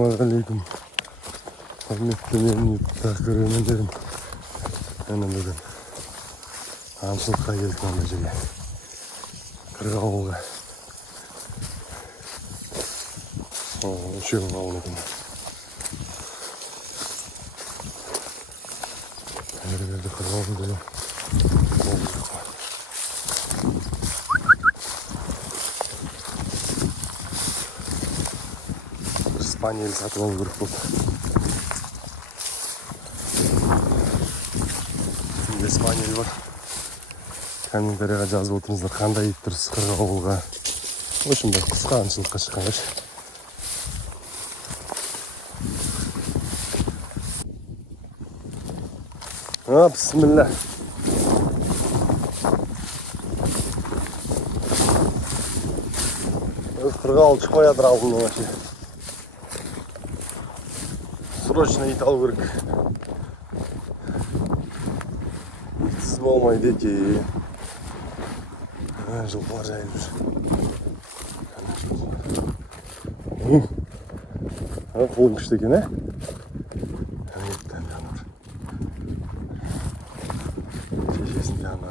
Assalamualaikum. Hürmetli yurtta görevlilerim. Yani bugün аңшылыққа келдік мына жерге. Қырғауылға. Үшеуі ауыл екен. Әрі-берді қырғауыл деген. Спаниель сатып алу керек болды. Сізде спаниель бар. Комментарияға жазып отырыңыздар, қандай ит дұрыс қырғауылға. В общем, бір қысқа аңшылыққа шыққандар. Бисмилля. Қырғауыл шықпай жатыр алдында вообще. Срочно ит алу керек. Итсіз болмайды екен. Жылқылар жайылып жүр. Қолым күшті екен, шешесін жағына.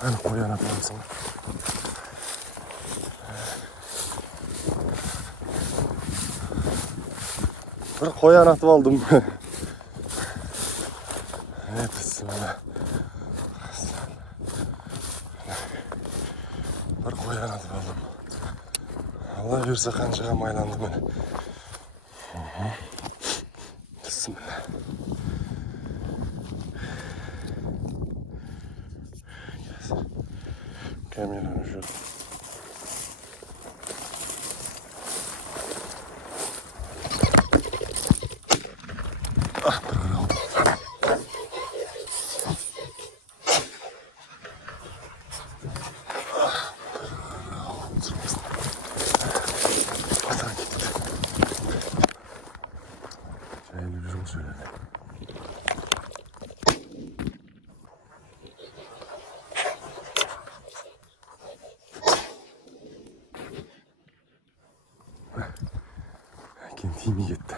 Әні қоян атып алсың. Бір қоян атып алдым. Бір қоян атып алдым. Алла берсе қаншаға майланды мені. Бисмилля. Камераны жүр. Жайылып жүрмін сөйледі. Әкем тимей кетті.